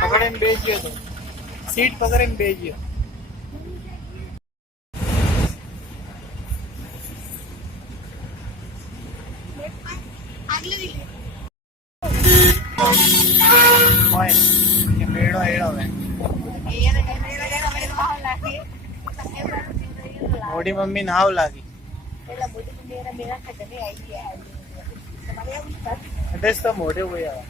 પકડીને બેસી ગયો, સીટ પકડીને બેસી ગયો. મેળો એડો મોટી મમ્મી નાવ લાગી. એડ્રેસ તો મોઢે કોઈ આવે.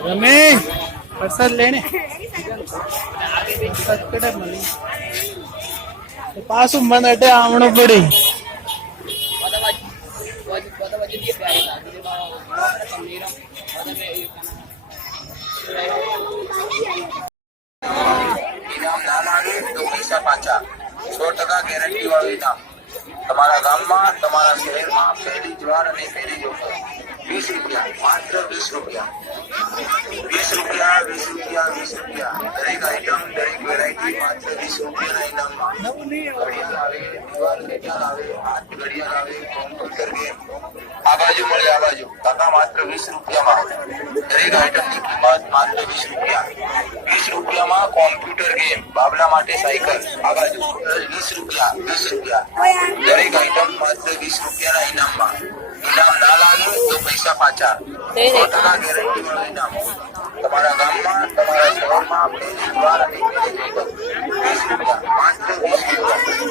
रमे प्रसाद लेने प्रसाद कड़े मली पास मन अटे आवणो पड़ी इनाम ना मांगे तो पैसा पाछा 100% ગેરંટી વાળું ઇનામ તમારા ગામમાં તમારા શહેરમાં પહેલી જ વાર અને પહેલી જ વખત 20 રૂપિયા માત્ર 20 રૂપિયા 20 રૂપિયા 20 રૂપિયા 20 રૂપિયા દરેક આઈટમ દરેક વેરાયટી માત્ર 20 રૂપિયાના ઇનામમાં ઘડિયાળ આવે દિવાલ ઘડિયાળ આવે હાથ ઘડિયાળ આવે કોમ્પ્યુટર ગેમ આ બાજુ મળે આ બાજુ કાકા માત્ર 20 રૂપિયામાં દરેક આઈટમની કિંમત માત્ર 20 રૂપિયા 20 રૂપિયામાં કોમ્પ્યુટર ગેમ બાબલા માટે સાયકલ આ બાજુ 20 રૂપિયા 20 રૂપિયા દરેક આઈટમ માત્ર 20 રૂપિયાના ઇનામમાં ઇનામ ના લાગે તો પૈસા પાછા 100% ગેરંટી વાળું ઇનામ તમારા ગામમાં તમારા શહેરમાં પહેલી વાર અને પહેલી જ વખત 20 રૂપિયા માત્ર 20 રૂપિયા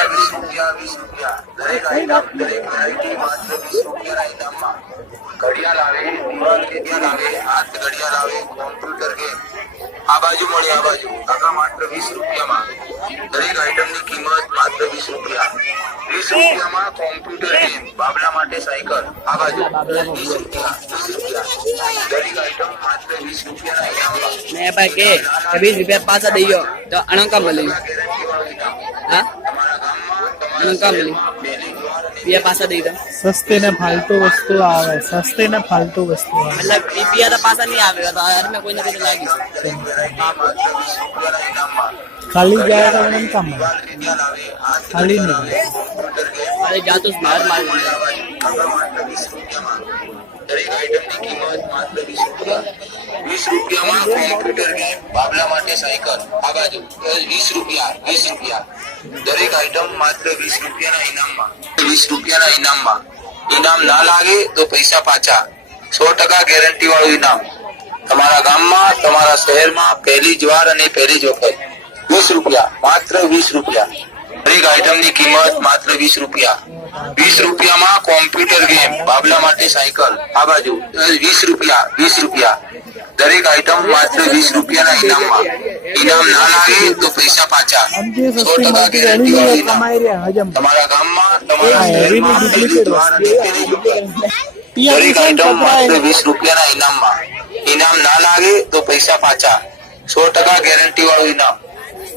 20 રૂપિયા 20 રૂપિયા દરેક આઈટમ દરેક વેરાયટી માત્ર 20 રૂપિયાના ઇનામમાં ઘડિયાળ આવે દિવાલ ઘડિયાળ આવે હાથ ઘડિયાળ આવે કોમ્પ્યુટર ગેમ આ બાજુ મળે આ બાજુ કાકા માત્ર 20 રૂપિયામાં દરેક આઈટમની કિંમત માત્ર 20 રૂપિયા 20 રૂપિયામાં કોમ્પ્યુટર ગેમ બાબલા માટે સાયકલ આ બાજુ 20 રૂપિયા દરેક આઈટમ માત્ર 20 રૂપિયાના ઇનામમાં मैं भाई के 20 रुपया पासा दियो तो अनंका मिली हाँ अनंका मिली पिया पासा दी दो सस्ते ने फालतू वस्तु आवे सस्ते ने फालतू वस्तु आवे मतलब पिया तो पासा नहीं आवेगा तो हर में कोई ना कोई लागी खाली जाएगा उन्हें कम खाली नहीं अरे जा तो बाहर मार દરેક આઈટમની કિંમત માત્ર 20 રૂપિયા 20 રૂપિયામાં કોમ્પ્યુટર ગેમ બાબલા માટે સાયકલ આ બાજુ 20 રૂપિયા દરેક આઈટમ માત્ર 20 રૂપિયાના ઇનામમાં 20 રૂપિયાના ઇનામમાં ઇનામ ના લાગે તો પૈસા પાછા 100% ગેરંટી વાળું ઇનામ તમારા ગામમાં તમારા શહેરમાં પહેલી જ વાર અને પહેલી જ વખત 20 રૂપિયા માત્ર 20 રૂપિયા દરેક આઈટમની કિંમત માત્ર 20 રૂપિયા 20 રૂપિયામાં કોમ્પ્યુટર ગેમ બાબલા માટે સાયકલ આ બાજુ 20 રૂપિયા દરેક આઈટમ માત્ર 20 રૂપિયાના ઇનામમાં ઇનામ ના લાગે તો પૈસા પાછા 100% ગેરંટી વાળું ઇનામ તમારા ગામમાં તમારા શહેરમાં પહેલી જ વાર અને પહેલી જ વખત દરેક આઈટમ માત્ર 20 રૂપિયાના ઇનામમાં ઇનામ ના લાગે તો પૈસા પાછા 100% ગેરંટી વાળું ઇનામ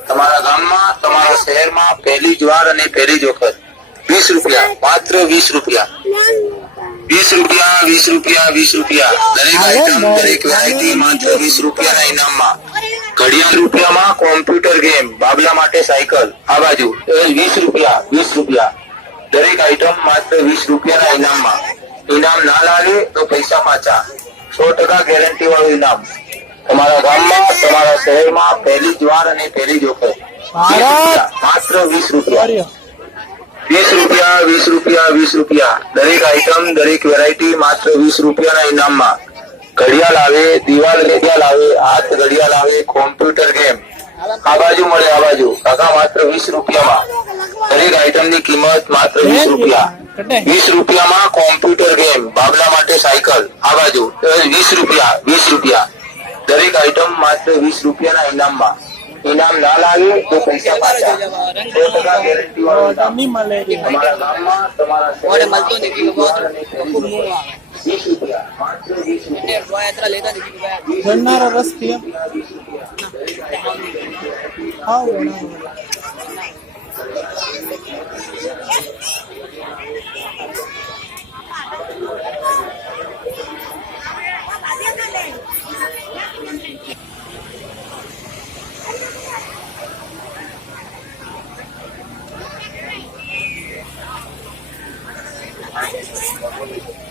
તમારા ગામમાં તમારા શહેરમાં પહેલી જ વાર અને પહેલી જ વખત 20 રૂપિયા માત્ર 20 રૂપિયા 20 રૂપિયા દરેક આઈટમ દરેક વેરાયટી માત્ર 20 રૂપિયાના ઇનામમાં ઘડિયાળ રૂપિયામાં કોમ્પ્યુટર ગેમ બાબલા માટે સાયકલ આ બાજુ 20 રૂપિયા દરેક આઈટમ માત્ર 20 રૂપિયાના ઇનામમાં ઇનામ ના લાગે તો પૈસા પાછા 100% ગેરંટી વાળું ઇનામ તમારા ગામમાં તમારા શહેરમાં પહેલી જ વાર અને પહેલી જ વખત ભારત માત્ર 20 રૂપિયા. વર્યો 20 રૂપિયા, 20 રૂપિયા, 20 રૂપિયા. દરેક આઈટમ, દરેક વેરાયટી માત્ર 20 રૂપિયાના ઇનામમાં. ઘડિયાળ આવે, દિવાલ ઘડિયાળ આવે, હાથ ઘડિયાળ આવે, કોમ્પ્યુટર ગેમ. આ બાજુ મળે, આ બાજુ કાકા માત્ર 20 રૂપિયામાં. દરેક આઈટમની કિંમત માત્ર 20 રૂપિયા. 20 રૂપિયામાં કોમ્પ્યુટર ગેમ, બાબલા માટે સાયકલ. આ બાજુ 20 રૂપિયા, 20 રૂપિયા. દરેક આઈટમ માત્ર 20 રૂપિયાના ઇનામમાં. ઇનામ ના લાગે તો પૈસા પાછા. 100% ગેરંટી વાળું ઇનામ. નહીં મળે તમારા ગામમાં, તમારા મોડે શહેરમાં, મળતો નથી કે દિવાલ અને ખૂબ મોડું આવે 20 રૂપિયા, માત્ર 20 રૂપિયા. એટલે યાત્રા લેતા નથી કે ભાઈ ગણનારો રસ પીએમ હા Thank you.